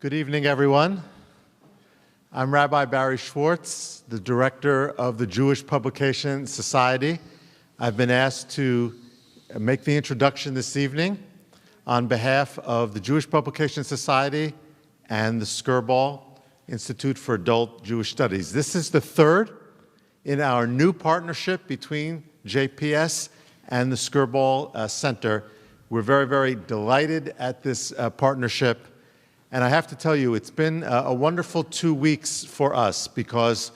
Good evening, everyone. I'm Rabbi Barry Schwartz, the director of the Jewish Publication Society. I've been asked to make the introduction this evening on behalf of the Jewish Publication Society and the Skirball Institute for Adult Jewish Studies. This is the third in our new partnership between JPS and the Skirball Center. We're very, very delighted at this partnership. And I have to tell you, it's been a wonderful 2 weeks for us because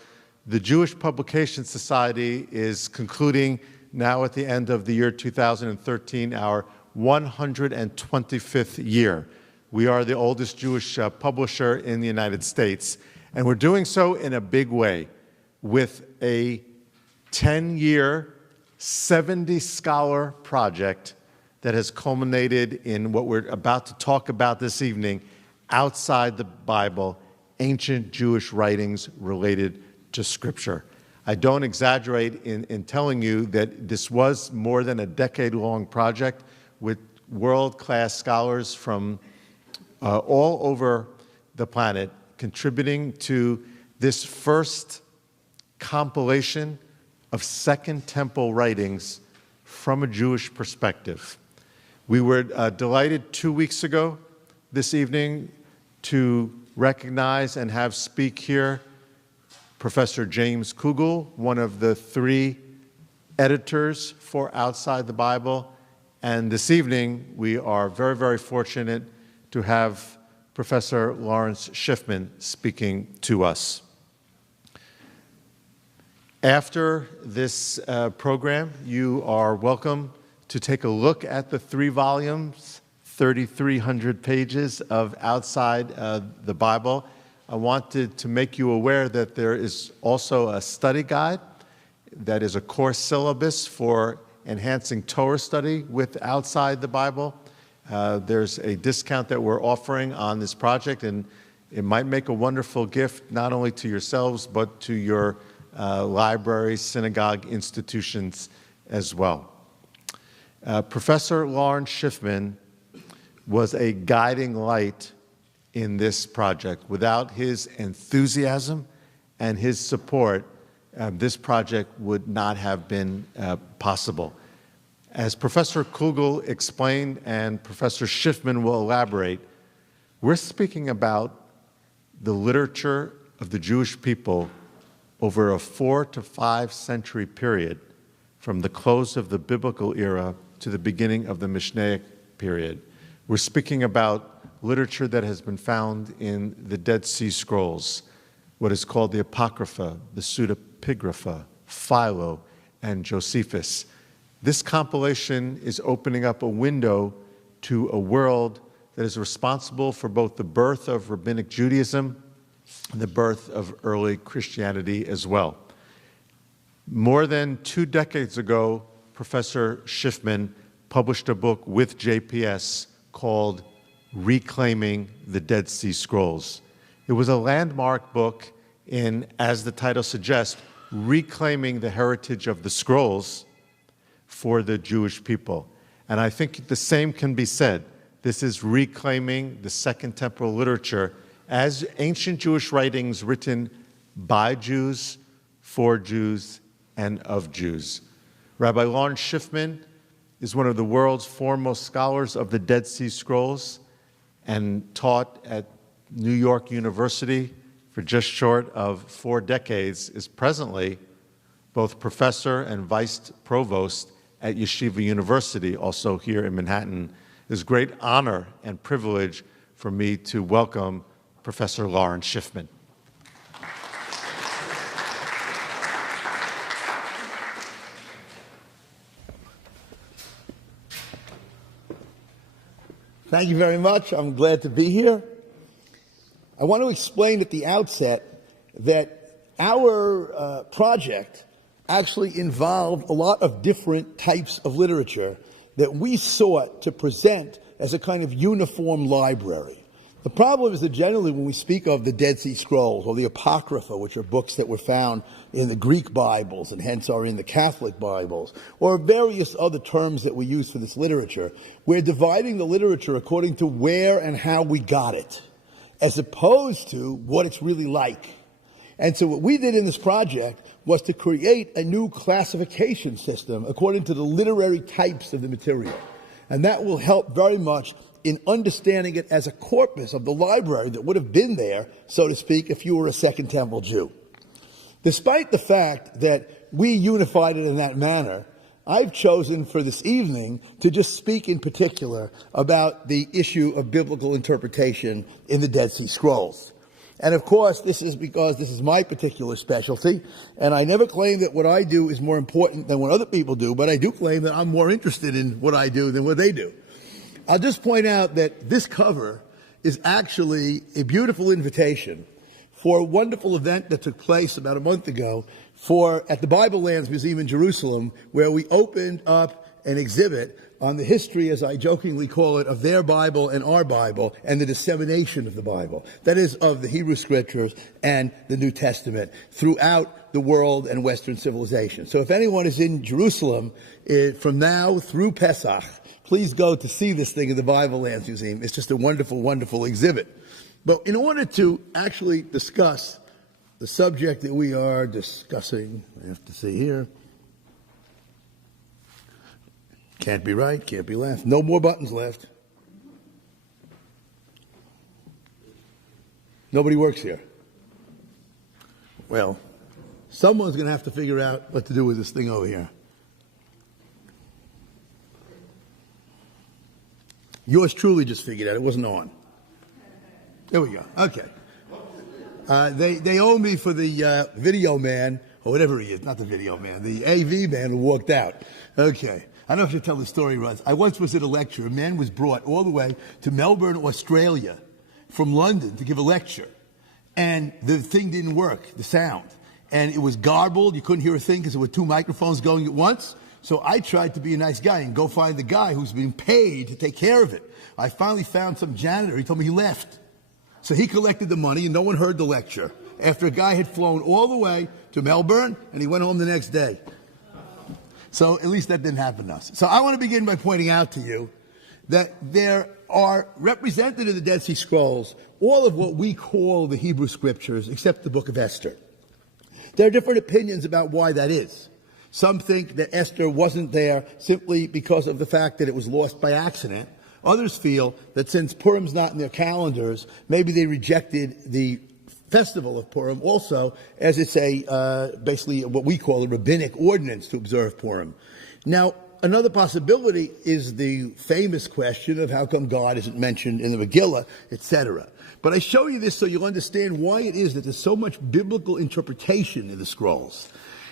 the Jewish Publication Society is concluding now at the end of the year 2013, our 125th year. We are the oldest Jewish publisher in the United States, and we're doing so in a big way with a 10-year, 70-scholar project that has culminated in what we're about to talk about this evening, outside the Bible, ancient Jewish writings related to Scripture. I don't exaggerate in telling you that this was more than a decade-long project with world-class scholars from all over the planet contributing to this first compilation of Second Temple writings from a Jewish perspective. We were delighted 2 weeks ago this evening to recognize and have speak here Professor James Kugel, one of the 3 editors for Outside the Bible. And this evening, we are very, very fortunate to have Professor Lawrence Schiffman speaking to us. After this program, you are welcome to take a look at the 3 volumes, 3,300 pages of Outside the Bible. I wanted to make you aware that there is also a study guide that is a course syllabus for enhancing Torah study with Outside the Bible. There's a discount that we're offering on this project, and it might make a wonderful gift not only to yourselves but to your libraries, synagogue institutions as well. Professor Lawrence Schiffman was a guiding light in this project. Without his enthusiasm and his support, this project would not have been possible. As Professor Kugel explained and Professor Schiffman will elaborate, we're speaking about the literature of the Jewish people over a 4 to 5 century period from the close of the biblical era to the beginning of the Mishnaic period. We're speaking about literature that has been found in the Dead Sea Scrolls, what is called the Apocrypha, the Pseudepigrapha, Philo, and Josephus. This compilation is opening up a window to a world that is responsible for both the birth of Rabbinic Judaism and the birth of early Christianity as well. More than 2 decades ago, Professor Schiffman published a book with JPS called Reclaiming the Dead Sea Scrolls. It was a landmark book in, as the title suggests, reclaiming the heritage of the scrolls for the Jewish people. And I think the same can be said. This is reclaiming the Second Temple literature as ancient Jewish writings written by Jews, for Jews, and of Jews. Rabbi Lawrence Schiffman is one of the world's foremost scholars of the Dead Sea Scrolls and taught at New York University for just short of 4 decades, is presently both professor and vice provost at Yeshiva University, also here in Manhattan. It's a great honor and privilege for me to welcome Professor Lawrence Schiffman. Thank you very much. I'm glad to be here. I want to explain at the outset that our project actually involved a lot of different types of literature that we sought to present as a kind of uniform library. The problem is that generally when we speak of the Dead Sea Scrolls or the Apocrypha, which are books that were found in the Greek Bibles and hence are in the Catholic Bibles, or various other terms that we use for this literature, we're dividing the literature according to where and how we got it. as opposed to what it's really like. And so what we did in this project was to create a new classification system according to the literary types of the material. And that will help very much in understanding it as a corpus of the library that would have been there, so to speak, if you were a Second Temple Jew. Despite the fact that we unified it in that manner, I've chosen for this evening to just speak in particular about the issue of biblical interpretation in the Dead Sea Scrolls. And of course, this is because this is my particular specialty, and I never claim that what I do is more important than what other people do, but I do claim that I'm more interested in what I do than what they do. I'll just point out that this cover is actually a beautiful invitation for a wonderful event that took place about a month ago at the Bible Lands Museum in Jerusalem, where we opened up an exhibit on the history, as I jokingly call it, of their Bible and our Bible and the dissemination of the Bible. That is, of the Hebrew Scriptures and the New Testament throughout the world and Western civilization. So if anyone is in Jerusalem from now through Pesach, please go to see this thing in the Bible Lands Museum. It's just a wonderful, wonderful exhibit. But in order to actually discuss the subject that we are discussing, I have to see here. Can't be right, can't be left. No more buttons left. Nobody works here. Well, someone's going to have to figure out what to do with this thing over here. Yours truly just figured out. It wasn't on. There we go. Okay. They owe me for the video man, or whatever he is, not the video man, the AV man who walked out. Okay. I don't know if you tell the story, Russ. I once was at a lecture. A man was brought all the way to Melbourne, Australia, from London to give a lecture. And the thing didn't work, the sound. And it was garbled. You couldn't hear a thing because there were two microphones going at once. So I tried to be a nice guy and go find the guy who's being paid to take care of it. I finally found some janitor. He told me he left. So he collected the money and no one heard the lecture after a guy had flown all the way to Melbourne and he went home the next day. So at least that didn't happen to us. So I want to begin by pointing out to you that there are represented in the Dead Sea Scrolls all of what we call the Hebrew Scriptures except the book of Esther. There are different opinions about why that is. Some think that Esther wasn't there simply because of the fact that it was lost by accident. Others feel that since Purim's not in their calendars, maybe they rejected the festival of Purim also, as it's basically what we call a rabbinic ordinance to observe Purim. Now, another possibility is the famous question of how come God isn't mentioned in the Megillah, etc. But I show you this so you'll understand why it is that there's so much biblical interpretation in the scrolls.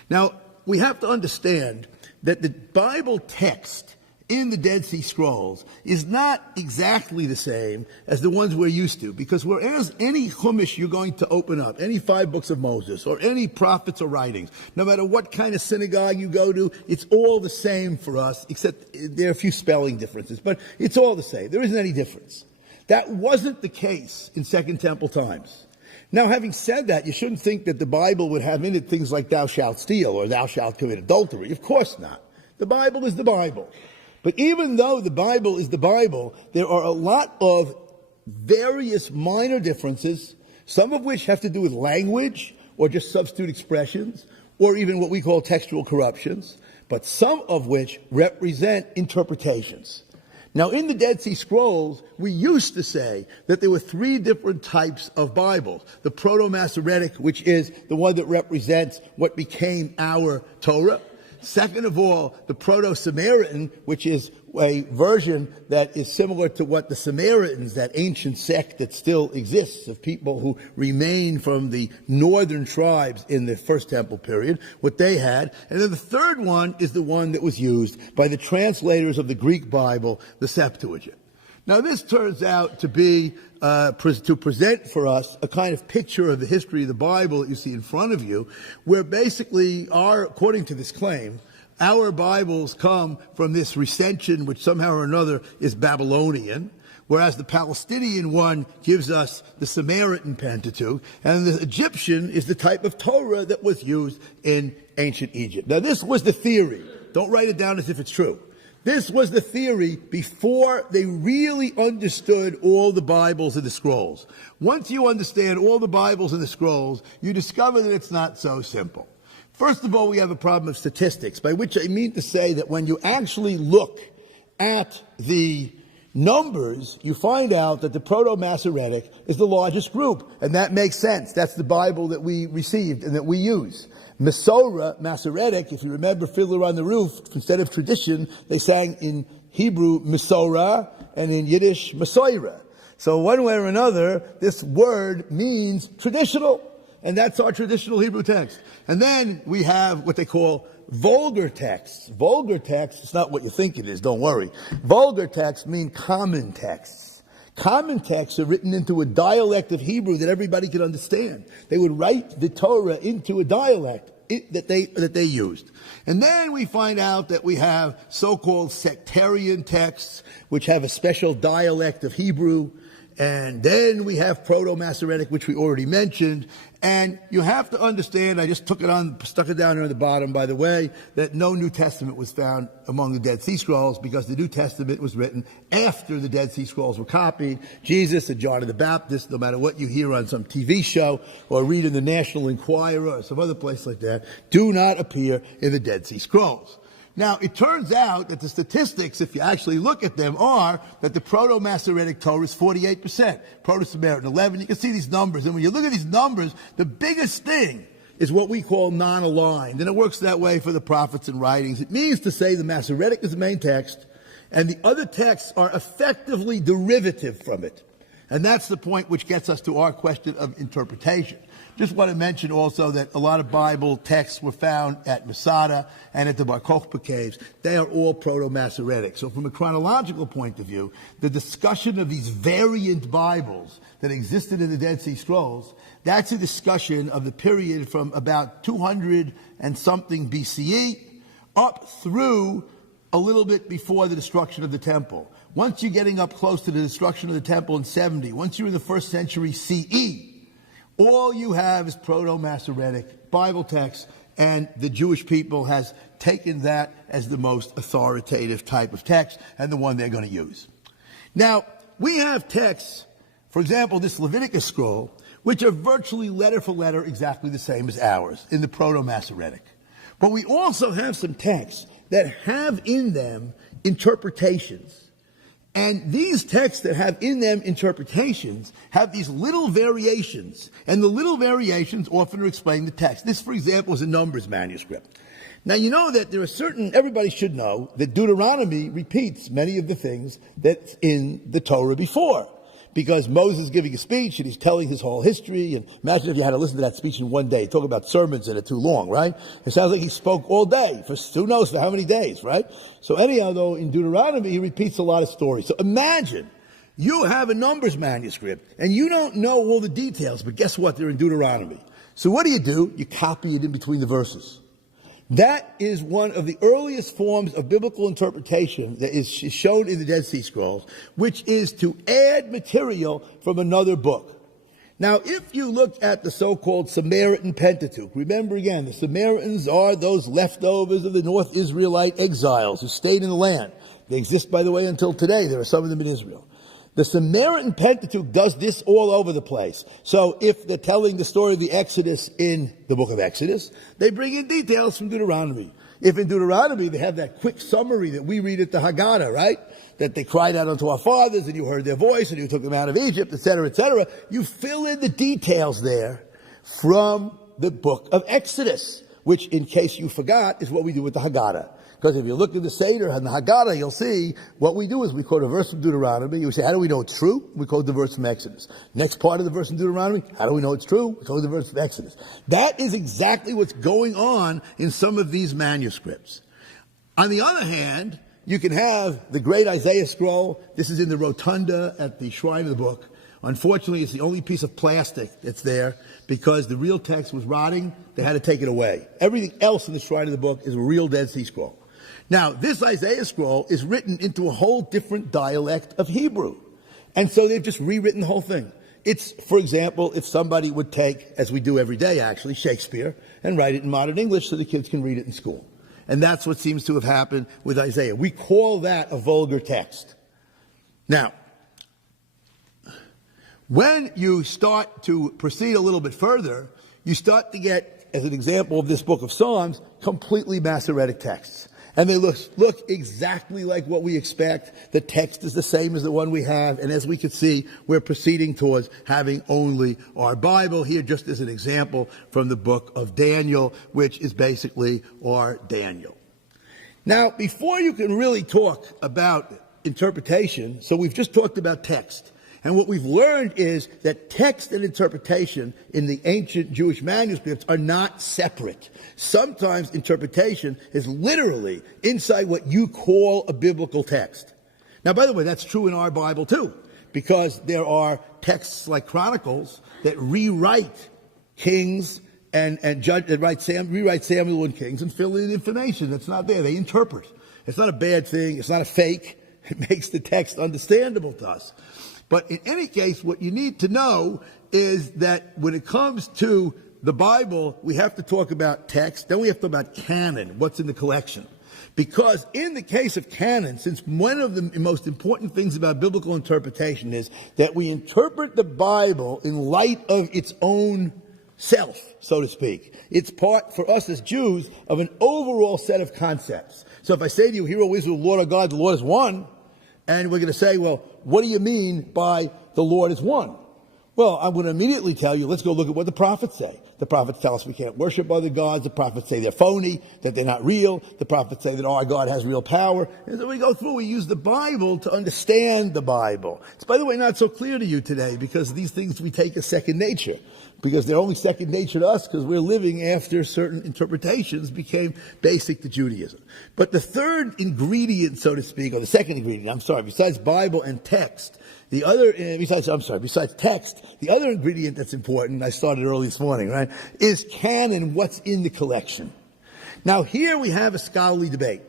Now, we have to understand that the Bible text in the Dead Sea Scrolls is not exactly the same as the ones we're used to. Because whereas any Chumash you're going to open up, any 5 books of Moses, or any prophets or writings, no matter what kind of synagogue you go to, it's all the same for us, except there are a few spelling differences. But it's all the same. There isn't any difference. That wasn't the case in Second Temple times. Now, having said that, you shouldn't think that the Bible would have in it things like thou shalt steal or thou shalt commit adultery. Of course not. The Bible is the Bible. But even though the Bible is the Bible, there are a lot of various minor differences, some of which have to do with language or just substitute expressions or even what we call textual corruptions, but some of which represent interpretations. Now, in the Dead Sea Scrolls, we used to say that there were 3 different types of Bibles. The Proto-Masoretic, which is the one that represents what became our Torah. Second of all, the Proto-Samaritan, which is a version that is similar to what the Samaritans, that ancient sect that still exists of people who remain from the northern tribes in the First Temple period, what they had. And then the third one is the one that was used by the translators of the Greek Bible, the Septuagint. Now, this turns out to be, to present for us a kind of picture of the history of the Bible that you see in front of you, where basically according to this claim, our Bibles come from this recension which somehow or another is Babylonian, whereas the Palestinian one gives us the Samaritan Pentateuch, and the Egyptian is the type of Torah that was used in ancient Egypt. Now, this was the theory. Don't write it down as if it's true. This was the theory before they really understood all the Bibles and the scrolls. Once you understand all the Bibles and the scrolls, you discover that it's not so simple. First of all, we have a problem of statistics, by which I mean to say that when you actually look at the numbers, you find out that the Proto-Masoretic is the largest group, and that makes sense. That's the Bible that we received and that we use. Masoretic, if you remember Fiddler on the Roof, instead of tradition, they sang in Hebrew Masorah and in Yiddish Masoira. So one way or another, this word means traditional, and that's our traditional Hebrew text. And then we have what they call vulgar texts. Vulgar texts, it's not what you think it is, don't worry. Vulgar texts mean common texts. Common texts are written into a dialect of Hebrew that everybody could understand. They would write the Torah into a dialect that they used. And then we find out that we have so-called sectarian texts, which have a special dialect of Hebrew. And then we have Proto-Masoretic, which we already mentioned. And you have to understand, I just stuck it down here on the bottom, by the way, that no New Testament was found among the Dead Sea Scrolls because the New Testament was written after the Dead Sea Scrolls were copied. Jesus and John the Baptist, no matter what you hear on some TV show or read in the National Enquirer or some other place like that, do not appear in the Dead Sea Scrolls. Now, it turns out that the statistics, if you actually look at them, are that the Proto-Masoretic Torah is 48%, Proto-Samaritan 11%. You can see these numbers. And when you look at these numbers, the biggest thing is what we call non-aligned. And it works that way for the prophets and writings. It means to say the Masoretic is the main text, and the other texts are effectively derivative from it. And that's the point which gets us to our question of interpretation. Just want to mention also that a lot of Bible texts were found at Masada and at the Bar Kokhba caves. They are all Proto-Masoretic. So from a chronological point of view, the discussion of these variant Bibles that existed in the Dead Sea Scrolls, that's a discussion of the period from about 200 and something BCE up through a little bit before the destruction of the temple. Once you're getting up close to the destruction of the temple in 70, once you're in the 1st century CE, all you have is Proto-Masoretic Bible text, and the Jewish people has taken that as the most authoritative type of text and the one they're going to use. Now, we have texts, for example, this Leviticus scroll, which are virtually letter for letter exactly the same as ours in the Proto-Masoretic. But we also have some texts that have in them interpretations. And these texts that have in them interpretations have these little variations, and the little variations often explain the text. This, for example, is a Numbers manuscript. Now, you know that there are everybody should know that Deuteronomy repeats many of the things that's in the Torah before. Because Moses is giving a speech and he's telling his whole history. And imagine if you had to listen to that speech in one day. Talk about sermons in it too long, right? It sounds like he spoke all day for who knows for how many days, right? So anyhow, though, in Deuteronomy, he repeats a lot of stories. So imagine you have a Numbers manuscript and you don't know all the details, but guess what? They're in Deuteronomy. So what do? You copy it in between the verses. That is one of the earliest forms of biblical interpretation that is shown in the Dead Sea Scrolls, which is to add material from another book. Now, if you look at the so-called Samaritan Pentateuch, remember again, the Samaritans are those leftovers of the North Israelite exiles who stayed in the land. They exist, by the way, until today. There are some of them in Israel. The Samaritan Pentateuch does this all over the place. So if they're telling the story of the Exodus in the book of Exodus, they bring in details from Deuteronomy. If in Deuteronomy they have that quick summary that we read at the Haggadah, right? That they cried out unto our fathers and you heard their voice and you took them out of Egypt, etc., etc. You fill in the details there from the book of Exodus, which, in case you forgot, is what we do with the Haggadah. Because if you look at the Seder and the Haggadah, you'll see what we do is we quote a verse from Deuteronomy. You say, how do we know it's true? We quote the verse from Exodus. Next part of the verse in Deuteronomy, how do we know it's true? We quote the verse from Exodus. That is exactly what's going on in some of these manuscripts. On the other hand, you can have the great Isaiah scroll. This is in the rotunda at the Shrine of the Book. Unfortunately, it's the only piece of plastic that's there because the real text was rotting. They had to take it away. Everything else in the Shrine of the Book is a real Dead Sea Scroll. Now, this Isaiah scroll is written into a whole different dialect of Hebrew. And so they've just rewritten the whole thing. It's, for example, if somebody would take, as we do every day actually, Shakespeare, and write it in modern English so the kids can read it in school. And that's what seems to have happened with Isaiah. We call that a vulgar text. Now, when you start to proceed a little bit further, you start to get, as an example of this book of Psalms, completely Masoretic texts. And they look exactly like what we expect. The text is the same as the one we have. And as we can see, we're proceeding towards having only our Bible here, just as an example from the book of Daniel, which is basically our Daniel. Now, before you can really talk about interpretation, so we've just talked about text. And what we've learned is that text and interpretation in the ancient Jewish manuscripts are not separate. Sometimes interpretation is literally inside what you call a biblical text. Now, by the way, that's true in our Bible too, because there are texts like Chronicles that rewrite Kings and rewrite Samuel and Kings and fill in information that's not there. They interpret. It's not a bad thing. It's not a fake. It makes the text understandable to us. But in any case, what you need to know is that when it comes to the Bible, we have to talk about text, then we have to talk about canon, what's in the collection. Because in the case of canon, since one of the most important things about biblical interpretation is that we interpret the Bible in light of its own self, so to speak. It's part, for us as Jews, of an overall set of concepts. So if I say to you, "Hear, O Israel, the Lord our God, the Lord is one," and we're going to say, well, what do you mean by the Lord is one? Well, I'm going to immediately tell you, let's go look at what the prophets say. The prophets tell us we can't worship other gods. The prophets say they're phony, that they're not real. The prophets say that our God has real power. And so we go through, we use the Bible to understand the Bible. It's, by the way, not so clear to you today because these things we take as second nature. Because they're only second nature to us because we're living after certain interpretations became basic to Judaism. But the third ingredient, so to speak, or the second ingredient, besides Bible and text, besides text, the other ingredient that's important, I started early this morning, right, is canon, what's in the collection. Now here we have a scholarly debate.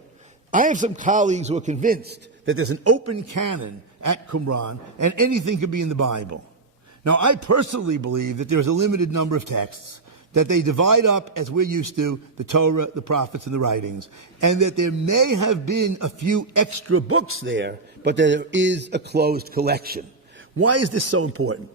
I have some colleagues who are convinced that there's an open canon at Qumran and anything could be in the Bible. Now, I personally believe that there's a limited number of texts, that they divide up, as we're used to, the Torah, the prophets, and the writings, and that there may have been a few extra books there, but that there is a closed collection. Why is this so important?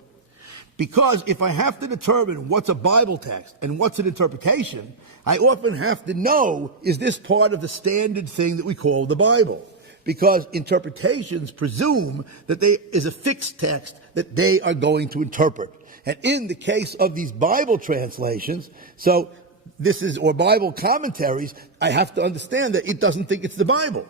Because if I have to determine what's a Bible text and what's an interpretation, I often have to know, is this part of the standard thing that we call the Bible? Because interpretations presume that there is a fixed text that they are going to interpret. And in the case of these Bible translations, or Bible commentaries, I have to understand that it doesn't think it's the Bible.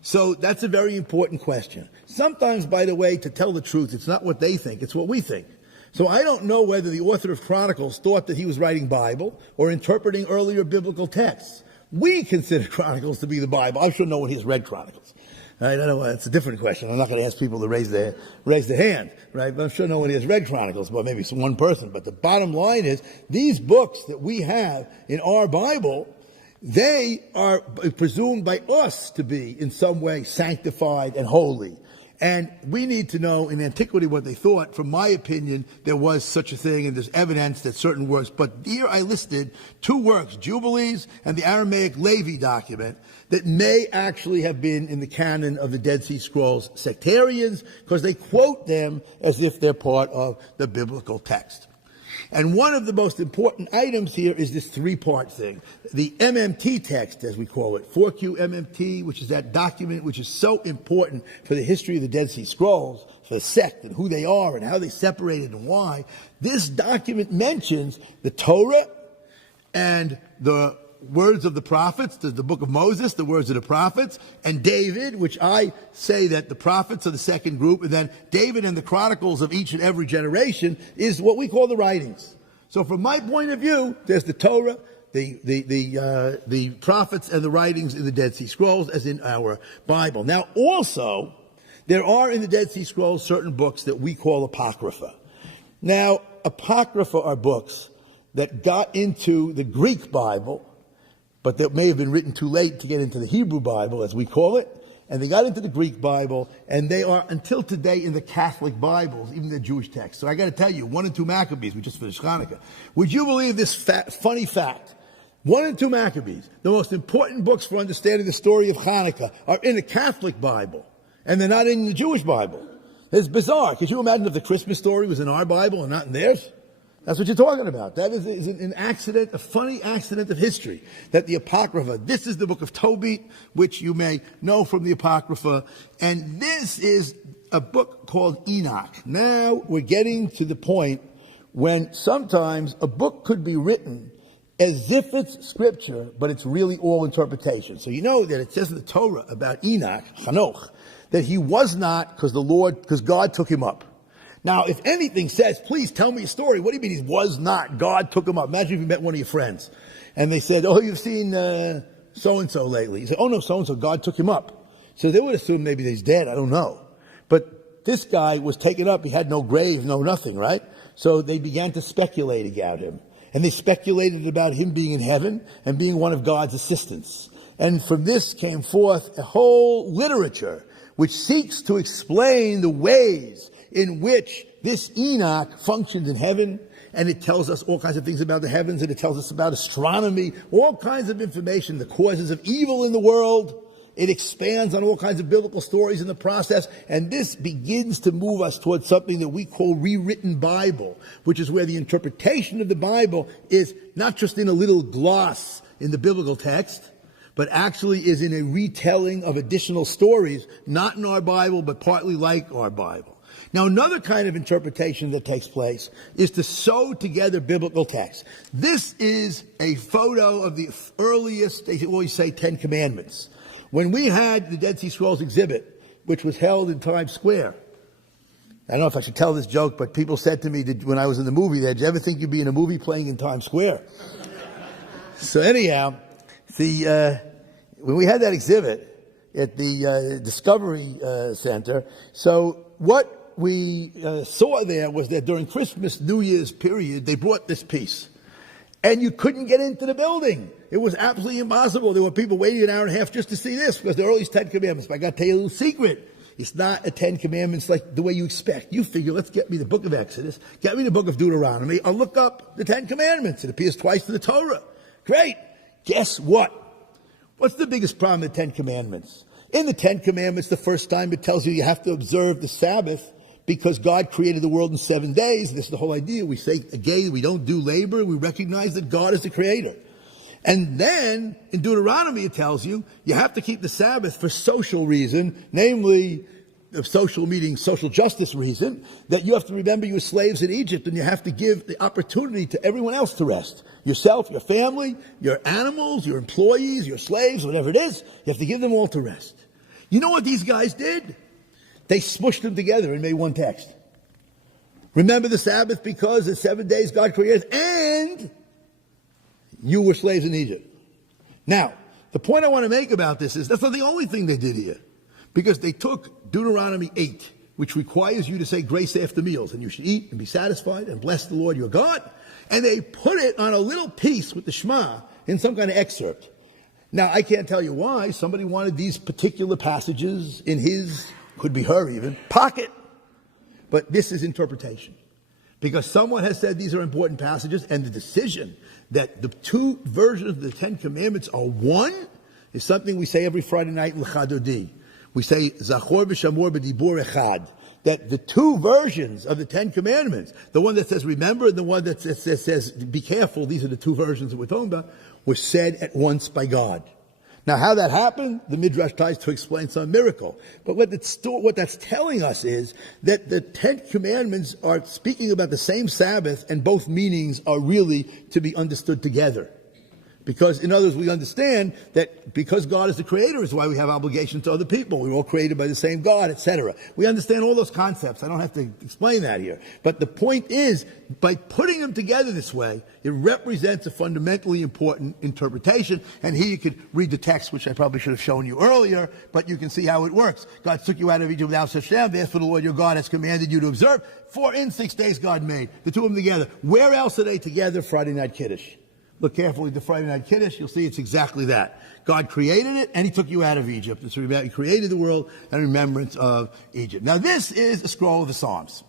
So that's a very important question. Sometimes, by the way, to tell the truth, it's not what they think, it's what we think. So I don't know whether the author of Chronicles thought that he was writing Bible or interpreting earlier biblical texts. We consider Chronicles to be the Bible. I'm sure no one here has read Chronicles. Right? I don't know, it's a different question. I'm not going to ask people to raise their hand, right? But I'm sure no one has read Chronicles, but maybe it's one person. But the bottom line is, these books that we have in our Bible, they are presumed by us to be in some way sanctified and holy. And we need to know in antiquity what they thought. From my opinion, there was such a thing, and there's evidence that certain works. But here I listed two works, Jubilees and the Aramaic Levi document, that may actually have been in the canon of the Dead Sea Scrolls sectarians, because they quote them as if they're part of the biblical text. And one of the most important items here is this three-part thing. The MMT text, as we call it, 4Q MMT, which is that document which is so important for the history of the Dead Sea Scrolls, for the sect and who they are and how they separated and why. This document mentions the Torah and the words of the prophets, the book of Moses, the words of the prophets, and David, which I say that the prophets are the second group, and then David and the chronicles of each and every generation is what we call the writings. So from my point of view, there's the Torah, the prophets and the writings in the Dead Sea Scrolls, as in our Bible. Now also, there are in the Dead Sea Scrolls certain books that we call Apocrypha. Now, Apocrypha are books that got into the Greek Bible, but that may have been written too late to get into the Hebrew Bible, as we call it. And they got into the Greek Bible, and they are, until today, in the Catholic Bibles, even the Jewish texts. So I got to tell you, 1 and 2 Maccabees, we just finished Hanukkah. Would you believe this funny fact? 1 and 2 Maccabees, the most important books for understanding the story of Hanukkah, are in the Catholic Bible, and they're not in the Jewish Bible. It's bizarre. Could you imagine if the Christmas story was in our Bible and not in theirs? That's what you're talking about. That is an accident, a funny accident of history, that the Apocrypha, this is the book of Tobit, which you may know from the Apocrypha, and this is a book called Enoch. Now we're getting to the point when sometimes a book could be written as if it's scripture, but it's really all interpretation. So you know that it says in the Torah about Enoch, Hanoch, that he was not because God took him up. Now, if anything says, please tell me a story, what do you mean he was not? God took him up. Imagine if you met one of your friends and they said, oh, you've seen so-and-so lately. You say, oh no, so-and-so, God took him up. So they would assume maybe he's dead, I don't know. But this guy was taken up, he had no grave, no nothing, right? So they began to speculate about him. And they speculated about him being in heaven and being one of God's assistants. And from this came forth a whole literature which seeks to explain the ways in which this Enoch functions in heaven, and it tells us all kinds of things about the heavens, and it tells us about astronomy, all kinds of information, the causes of evil in the world. It expands on all kinds of biblical stories in the process, and this begins to move us towards something that we call rewritten Bible, which is where the interpretation of the Bible is not just in a little gloss in the biblical text, but actually is in a retelling of additional stories, not in our Bible, but partly like our Bible. Now, another kind of interpretation that takes place is to sew together biblical texts. This is a photo of the earliest, they always say, 10 Commandments. When we had the Dead Sea Scrolls exhibit, which was held in Times Square, I don't know if I should tell this joke, but people said to me that when I was in the movie, did you ever think you'd be in a movie playing in Times Square? So anyhow, when we had that exhibit at the Discovery Center, so what we saw there was that during Christmas, New Year's period, they brought this piece. And you couldn't get into the building. It was absolutely impossible. There were people waiting an hour and a half just to see this because the earliest 10 Commandments. But I got to tell you a little secret. It's not a 10 Commandments like the way you expect. You figure, let's get me the book of Exodus, get me the book of Deuteronomy, I'll look up the 10 Commandments. It appears twice in the Torah. Great. Guess what? What's the biggest problem with the 10 Commandments? In the 10 Commandments, the first time it tells you have to observe the Sabbath because God created the world in 7 days. This is the whole idea. We say, again, we don't do labor. We recognize that God is the creator. And then in Deuteronomy, it tells you have to keep the Sabbath for social reason, namely social meaning social justice reason, that you have to remember you were slaves in Egypt and you have to give the opportunity to everyone else to rest. Yourself, your family, your animals, your employees, your slaves, whatever it is, you have to give them all to rest. You know what these guys did? They smushed them together and made one text. Remember the Sabbath because in 7 days God created, and you were slaves in Egypt. Now, the point I want to make about this is that's not the only thing they did here. Because they took Deuteronomy 8, which requires you to say grace after meals, and you should eat and be satisfied and bless the Lord your God, and they put it on a little piece with the Shema in some kind of excerpt. Now, I can't tell you why. Somebody wanted these particular passages in his, could be her even, pocket. But this is interpretation. Because someone has said these are important passages, and the decision that the two versions of the 10 Commandments are one is something we say every Friday night in L'chadodi. We say, Zachor v'shamor b'dibur echad. That the two versions of the 10 Commandments, the one that says remember and the one that says be careful, these are the two versions that we're talking about, were said at once by God. Now how that happened, the Midrash tries to explain some miracle. But what that's telling us is that the 10 Commandments are speaking about the same Sabbath, and both meanings are really to be understood together. Because, in others, we understand that because God is the creator is why we have obligations to other people. We're all created by the same God, etc. We understand all those concepts. I don't have to explain that here. But the point is, by putting them together this way, it represents a fundamentally important interpretation. And here you could read the text, which I probably should have shown you earlier, but you can see how it works. God took you out of Egypt without such sham. Therefore, the Lord your God has commanded you to observe. For in 6 days God made the two of them together. Where else are they together? Friday night Kiddush. Look carefully at the Friday night Kiddush, you'll see it's exactly that. God created it, and he took you out of Egypt. He created the world in remembrance of Egypt. Now this is a scroll of the Psalms.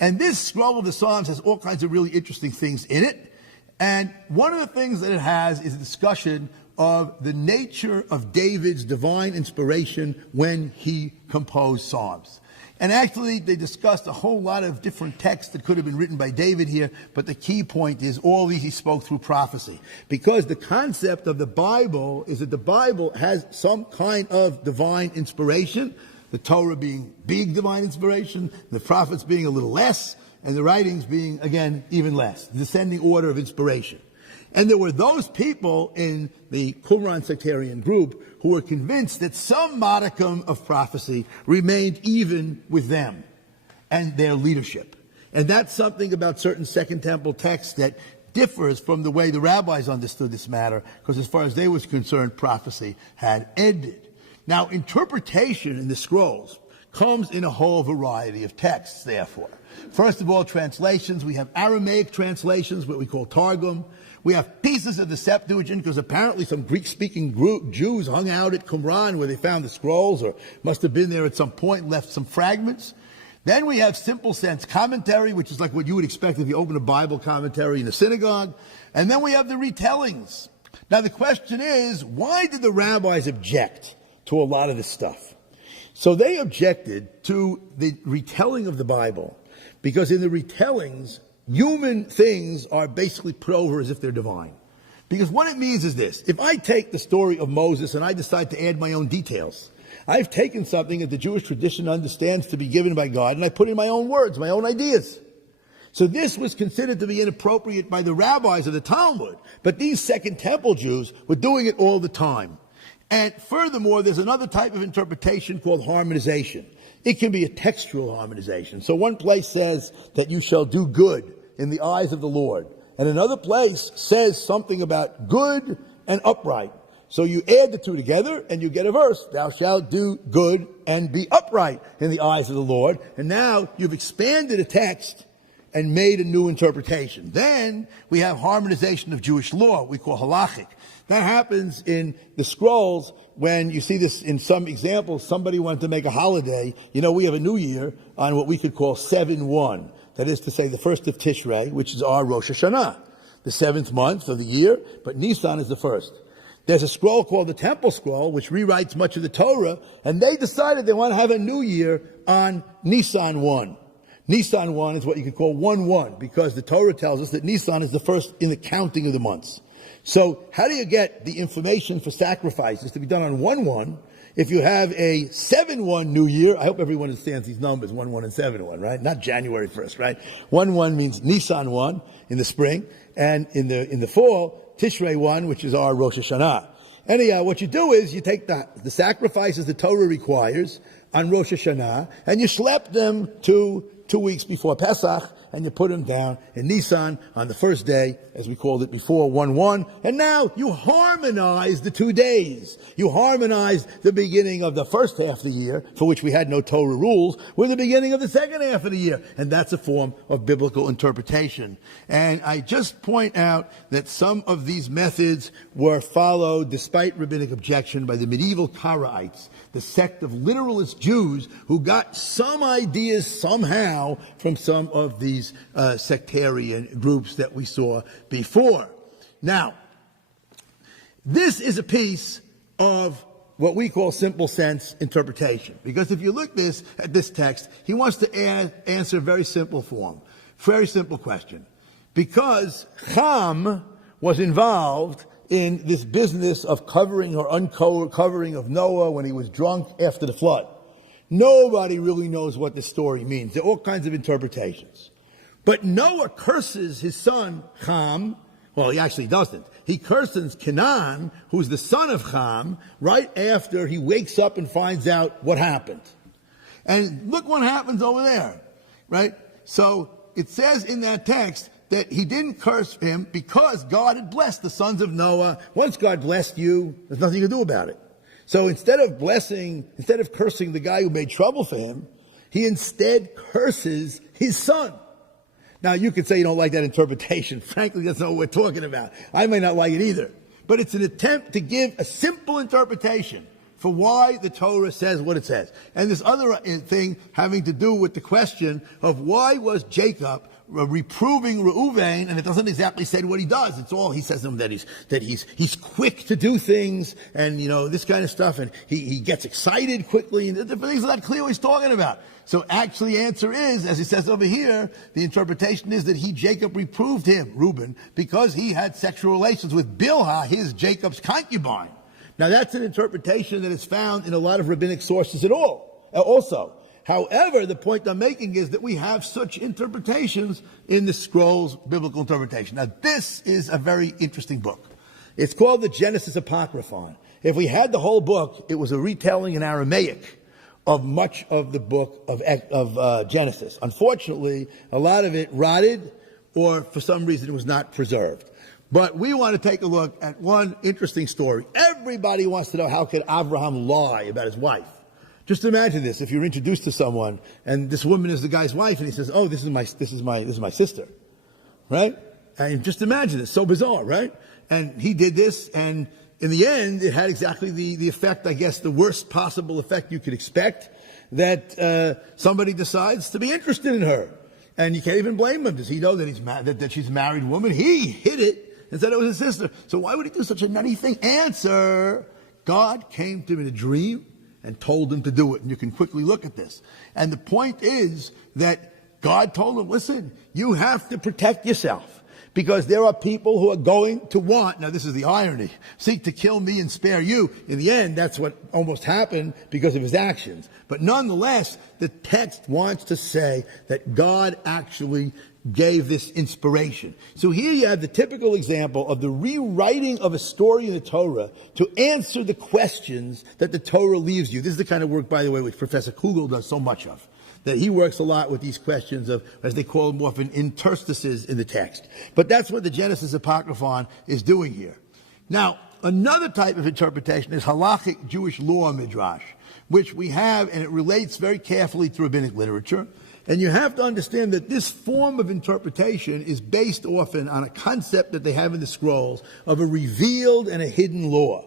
And this scroll of the Psalms has all kinds of really interesting things in it. And one of the things that it has is a discussion of the nature of David's divine inspiration when he composed Psalms. And actually, they discussed a whole lot of different texts that could have been written by David here, but the key point is all these he spoke through prophecy. Because the concept of the Bible is that the Bible has some kind of divine inspiration, the Torah being big divine inspiration, the prophets being a little less, and the writings being, again, even less, the descending order of inspiration. And there were those people in the Qumran sectarian group who were convinced that some modicum of prophecy remained even with them and their leadership. And that's something about certain Second Temple texts that differs from the way the rabbis understood this matter, because as far as they was concerned, prophecy had ended. Now, interpretation in the scrolls comes in a whole variety of texts, therefore. First of all, translations. We have Aramaic translations, what we call Targum. We have pieces of the Septuagint, because apparently some Greek-speaking Jews hung out at Qumran where they found the scrolls, or must have been there at some point and left some fragments. Then we have simple sense commentary, which is like what you would expect if you open a Bible commentary in a synagogue. And then we have the retellings. Now the question is, why did the rabbis object to a lot of this stuff? So they objected to the retelling of the Bible because in the retellings, human things are basically put over as if they're divine. Because what it means is this: if I take the story of Moses and I decide to add my own details, I've taken something that the Jewish tradition understands to be given by God and I put in my own words, my own ideas. So this was considered to be inappropriate by the rabbis of the Talmud, but these Second Temple Jews were doing it all the time. And furthermore, there's another type of interpretation called harmonization. It can be a textual harmonization. So one place says that you shall do good in the eyes of the Lord. And another place says something about good and upright. So you add the two together and you get a verse. Thou shalt do good and be upright in the eyes of the Lord. And now you've expanded a text and made a new interpretation. Then we have harmonization of Jewish law, we call halachic. That happens in the scrolls when you see this in some examples. Somebody wanted to make a holiday. You know, we have a new year on what we could call 7-1. That is to say the first of Tishrei, which is our Rosh Hashanah, the 7th month of the year, but Nisan is the first. There's a scroll called the Temple Scroll, which rewrites much of the Torah, and they decided they want to have a new year on Nisan 1. Nisan 1 is what you could call 1-1, because the Torah tells us that Nisan is the first in the counting of the months. So how do you get the information for sacrifices to be done on 1-1 if you have a 7-1 New Year? I hope everyone understands these numbers, 1-1 and 7-1, right? Not January 1st, right? 1-1 means Nisan 1 in the spring, and in the fall, Tishrei 1, which is our Rosh Hashanah. Anyhow, what you do is you take the sacrifices the Torah requires on Rosh Hashanah, and you schlep them to 2 weeks before Pesach, and you put them down in Nisan on the first day, as we called it before, 1-1. And now you harmonize the 2 days. You harmonize the beginning of the first half of the year, for which we had no Torah rules, with the beginning of the second half of the year. And that's a form of biblical interpretation. And I just point out that some of these methods were followed, despite rabbinic objection, by the medieval Karaites, the sect of literalist Jews who got some ideas somehow from some of these sectarian groups that we saw before. Now, this is a piece of what we call simple sense interpretation. Because if you look at this text, he wants to answer a very simple form, very simple question. Because Ham was involved in this business of covering or uncovering of Noah when he was drunk after the flood. Nobody really knows what this story means. There are all kinds of interpretations. But Noah curses his son, Ham. Well, he actually doesn't. He curses Canaan, who's the son of Ham, right after he wakes up and finds out what happened. And look what happens over there, right? So it says in that text that he didn't curse him because God had blessed the sons of Noah. Once God blessed you, there's nothing you can do about it. So instead of cursing the guy who made trouble for him, he instead curses his son. Now, you could say you don't like that interpretation. Frankly, that's not what we're talking about. I may not like it either. But it's an attempt to give a simple interpretation for why the Torah says what it says. And this other thing having to do with the question of why was Jacob reproving Reuven, and it doesn't exactly say what he does. It's all he says to him that he's quick to do things, and this kind of stuff, and he gets excited quickly, and the things are not clear what he's talking about. So actually, the answer is, as he says over here, the interpretation is that Jacob reproved him, Reuben, because he had sexual relations with Bilhah, Jacob's concubine. Now that's an interpretation that is found in a lot of rabbinic sources also. However, the point I'm making is that we have such interpretations in the scrolls, biblical interpretation. Now, this is a very interesting book. It's called the Genesis Apocryphon. If we had the whole book, it was a retelling in Aramaic of much of the book of Genesis. Unfortunately, a lot of it rotted, or for some reason it was not preserved. But we want to take a look at one interesting story. Everybody wants to know, how could Abraham lie about his wife? Just imagine this: if you're introduced to someone and this woman is the guy's wife, and he says, "Oh, this is my sister," right? And just imagine this, so bizarre, right? And he did this, and in the end, it had exactly the effect, I guess, the worst possible effect you could expect, that somebody decides to be interested in her, and you can't even blame him. Does he know that that she's a married woman? He hid it and said it was his sister. So why would he do such a nutty thing? Answer: God came to him in a dream and told him to do it. And you can quickly look at this. And the point is that God told him, listen, you have to protect yourself, because there are people who are going to want, now this is the irony, seek to kill me and spare you. In the end, that's what almost happened because of his actions. But nonetheless, the text wants to say that God actually gave this inspiration. So here you have the typical example of the rewriting of a story in the Torah to answer the questions that the Torah leaves you. This is the kind of work, by the way, which Professor Kugel does so much of. That he works a lot with these questions of, as they call them often, interstices in the text. But that's what the Genesis Apocryphon is doing here. Now, another type of interpretation is halachic Jewish law midrash, which we have, and it relates very carefully to rabbinic literature. And you have to understand that this form of interpretation is based often on a concept that they have in the scrolls of a revealed and a hidden law.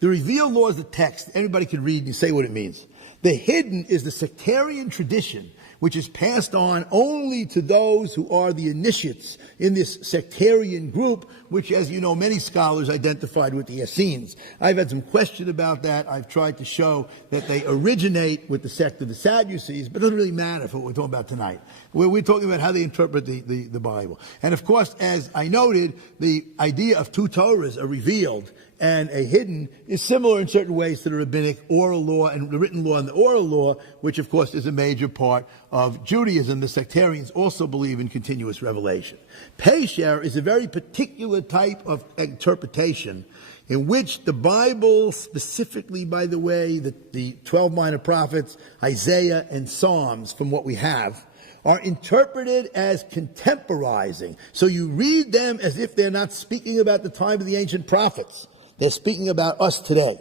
The revealed law is the text. Everybody can read and say what it means. The hidden is the sectarian tradition, which is passed on only to those who are the initiates in this sectarian group, which, as you know, many scholars identified with the Essenes. I've had some question about that. I've tried to show that they originate with the sect of the Sadducees, but it doesn't really matter for what we're talking about tonight. We're talking about how they interpret the Bible. And of course, as I noted, the idea of two Torahs are revealed and a hidden is similar in certain ways to the rabbinic oral law and the written law and the oral law, which of course is a major part of Judaism. The sectarians also believe in continuous revelation. Pesher is a very particular type of interpretation in which the Bible, specifically, by the way, the 12 minor prophets, Isaiah and Psalms, from what we have, are interpreted as contemporizing. So you read them as if they're not speaking about the time of the ancient prophets. They're speaking about us today.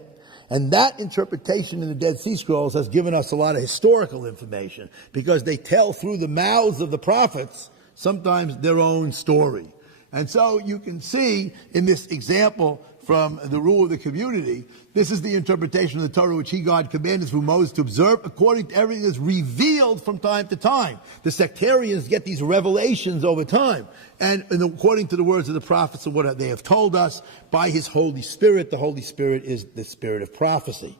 And that interpretation in the Dead Sea Scrolls has given us a lot of historical information, because they tell through the mouths of the prophets sometimes their own story. And so you can see in this example from the rule of the community, this is the interpretation of the Torah which God commanded through Moses to observe according to everything that's revealed from time to time. The sectarians get these revelations over time. And according to the words of the prophets and what they have told us, by his Holy Spirit, the Holy Spirit is the spirit of prophecy.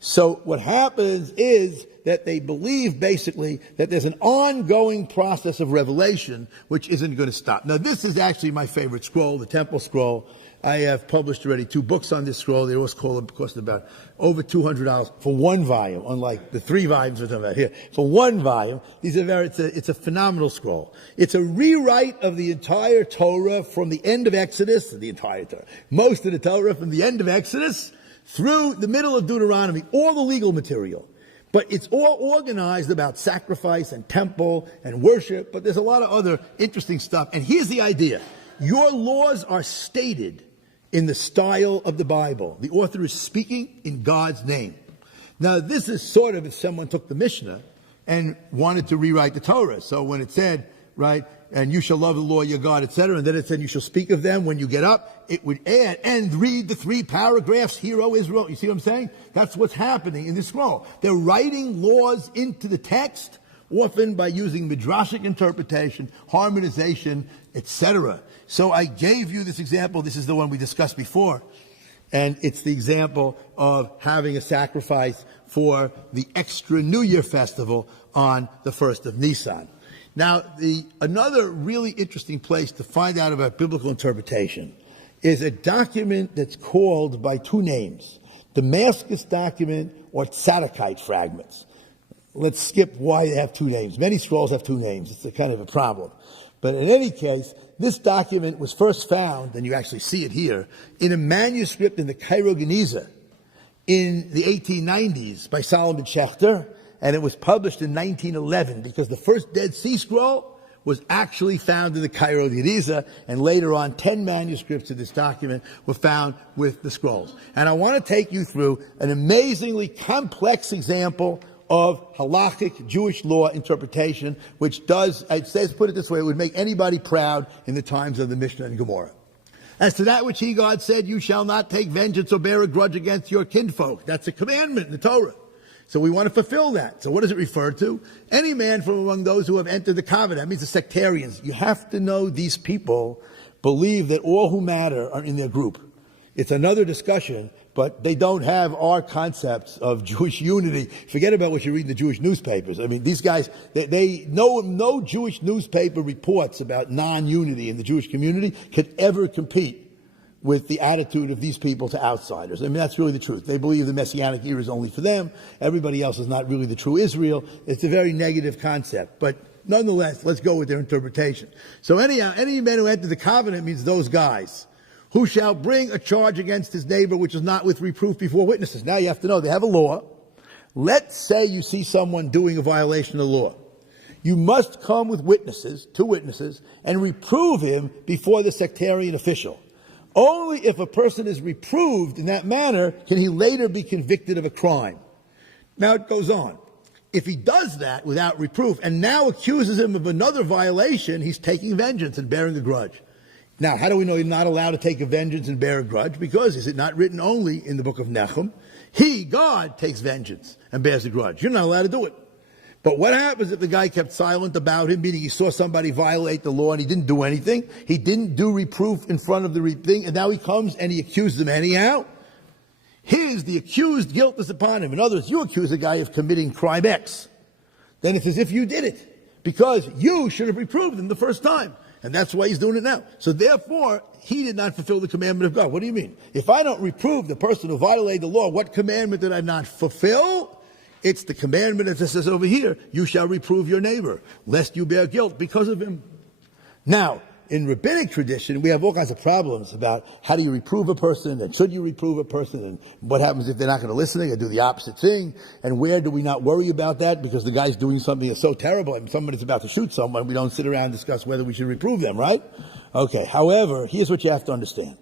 So what happens is that they believe basically that there's an ongoing process of revelation which isn't going to stop. Now this is actually my favorite scroll, the Temple Scroll. I have published already 2 books on this scroll. They always cost about over $200 for one volume, unlike the 3 volumes we're talking about here. For one volume, it's a phenomenal scroll. It's a rewrite of the entire Torah from the end of Exodus, the entire Torah, most of the Torah from the end of Exodus through the middle of Deuteronomy, all the legal material. But it's all organized about sacrifice and temple and worship, but there's a lot of other interesting stuff. And here's the idea. Your laws are stated in the style of the Bible. The author is speaking in God's name. Now, this is sort of if someone took the Mishnah and wanted to rewrite the Torah. So when it said, right, and you shall love the Lord your God, etc., and then it said you shall speak of them when you get up, it would add, and read the 3 paragraphs, Hear, O Israel. You see what I'm saying? That's what's happening in this scroll. They're writing laws into the text often by using midrashic interpretation, harmonization, etc. So I gave you this example. This is the one we discussed before. And it's the example of having a sacrifice for the extra New Year festival on the 1st of Nisan. Now, another really interesting place to find out about biblical interpretation is a document that's called by two names, Damascus document or Tzadokite fragments. Let's skip why they have two names. Many scrolls have two names. It's a kind of a problem. But in any case, this document was first found, and you actually see it here, in a manuscript in the Cairo Geniza in the 1890s by Solomon Schechter, and it was published in 1911 because the first Dead Sea Scroll was actually found in the Cairo Geniza, and later on 10 manuscripts of this document were found with the scrolls. And I want to take you through an amazingly complex example of halakhic Jewish law interpretation, which does, it says, put it this way, it would make anybody proud in the times of the Mishnah and Gemara. As to that which he, God, said, you shall not take vengeance or bear a grudge against your kinfolk. That's a commandment in the Torah. So we want to fulfill that. So what does it refer to? Any man from among those who have entered the covenant. That means the sectarians. You have to know these people believe that all who matter are in their group. It's another discussion, but they don't have our concepts of Jewish unity. Forget about what you read in the Jewish newspapers. I mean, these guys, no Jewish newspaper reports about non-unity in the Jewish community could ever compete with the attitude of these people to outsiders. I mean, that's really the truth. They believe the Messianic era is only for them. Everybody else is not really the true Israel. It's a very negative concept. But nonetheless, let's go with their interpretation. So any men who enter the covenant means those guys who shall bring a charge against his neighbor which is not with reproof before witnesses. Now you have to know, they have a law. Let's say you see someone doing a violation of the law. You must come with witnesses, two witnesses, and reprove him before the sectarian official. Only if a person is reproved in that manner can he later be convicted of a crime. Now it goes on. If he does that without reproof and now accuses him of another violation, he's taking vengeance and bearing a grudge. Now, how do we know he's not allowed to take a vengeance and bear a grudge? Because is it not written only in the book of Nahum? He, God, takes vengeance and bears a grudge. You're not allowed to do it. But what happens if the guy kept silent about him, meaning he saw somebody violate the law and he didn't do anything? He didn't do reproof in front of the thing, and now he comes and he accuses them anyhow? The accused guilt is upon him. In other words, you accuse a guy of committing crime X. Then it's as if you did it, because you should have reproved him the first time. And that's why he's doing it now. So therefore, he did not fulfill the commandment of God. What do you mean? If I don't reprove the person who violated the law, what commandment did I not fulfill? It's the commandment, as it says over here, you shall reprove your neighbor, lest you bear guilt because of him. Now, in rabbinic tradition, we have all kinds of problems about how do you reprove a person, and should you reprove a person, and what happens if they're not going to listen, or do the opposite thing, and where do we not worry about that because the guy's doing something that's so terrible, and someone is about to shoot someone, we don't sit around and discuss whether we should reprove them, right? Okay, however, here's what you have to understand.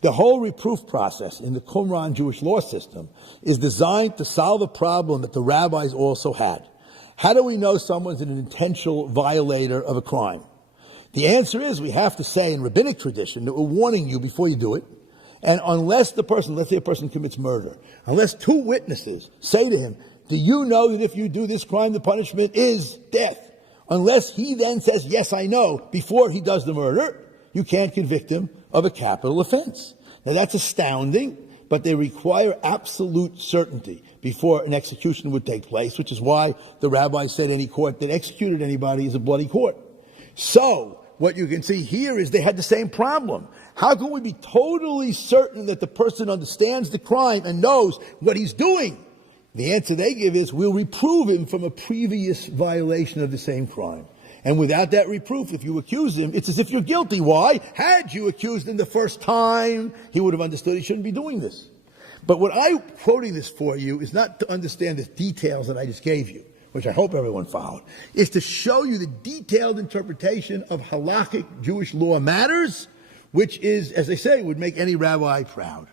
The whole reproof process in the Qumran Jewish law system is designed to solve a problem that the rabbis also had. How do we know someone's an intentional violator of a crime? The answer is we have to say in rabbinic tradition that we're warning you before you do it. And unless the person, let's say a person commits murder, unless two witnesses say to him, do you know that if you do this crime, the punishment is death? Unless he then says, yes, I know, before he does the murder, you can't convict him of a capital offense. Now that's astounding, but they require absolute certainty before an execution would take place, which is why the rabbis said any court that executed anybody is a bloody court. So, what you can see here is they had the same problem. How can we be totally certain that the person understands the crime and knows what he's doing? The answer they give is, we'll reprove him from a previous violation of the same crime. And without that reproof, if you accuse him, it's as if you're guilty. Why? Had you accused him the first time, he would have understood he shouldn't be doing this. But what I'm quoting this for you is not to understand the details that I just gave you, which I hope everyone followed, is to show you the detailed interpretation of halakhic Jewish law matters, which is, as I say, would make any rabbi proud.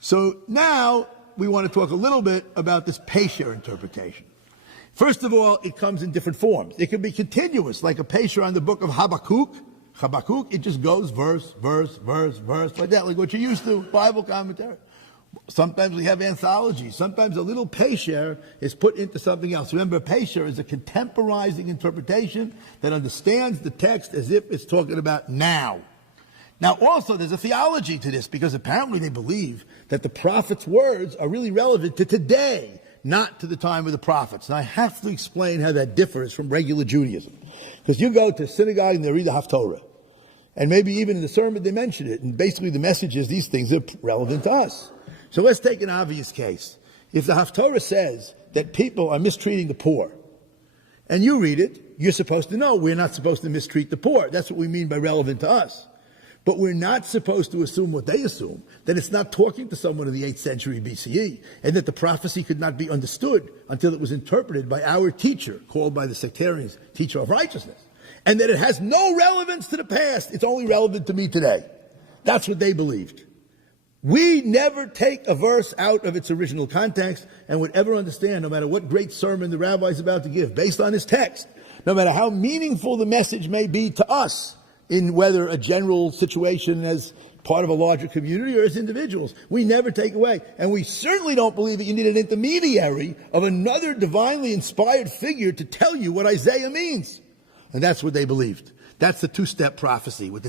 So now we want to talk a little bit about this Pesher interpretation. First of all, it comes in different forms. It can be continuous, like a Pesher on the book of Habakkuk. Habakkuk, it just goes verse, verse, verse, verse, like that, like what you're used to, Bible commentary. Sometimes we have anthologies. Sometimes a little pesher is put into something else. Remember, a pesher is a contemporizing interpretation that understands the text as if it's talking about now. Now, also, there's a theology to this, because apparently they believe that the prophet's words are really relevant to today, not to the time of the prophets. And I have to explain how that differs from regular Judaism. Because you go to synagogue and they read the Haftorah. And maybe even in the sermon they mention it. And basically the message is these things are relevant to us. So let's take an obvious case. If the Haftorah says that people are mistreating the poor, and you read it, you're supposed to know we're not supposed to mistreat the poor. That's what we mean by relevant to us. But we're not supposed to assume what they assume, that it's not talking to someone in the 8th century BCE, and that the prophecy could not be understood until it was interpreted by our teacher, called by the sectarians teacher of righteousness, and that it has no relevance to the past. It's only relevant to me today. That's what they believed. We never take a verse out of its original context and would ever understand, no matter what great sermon the rabbi is about to give, based on his text, no matter how meaningful the message may be to us, in whether a general situation as part of a larger community or as individuals. We never take away. And we certainly don't believe that you need an intermediary of another divinely inspired figure to tell you what Isaiah means. And that's what they believed. That's the two-step prophecy with the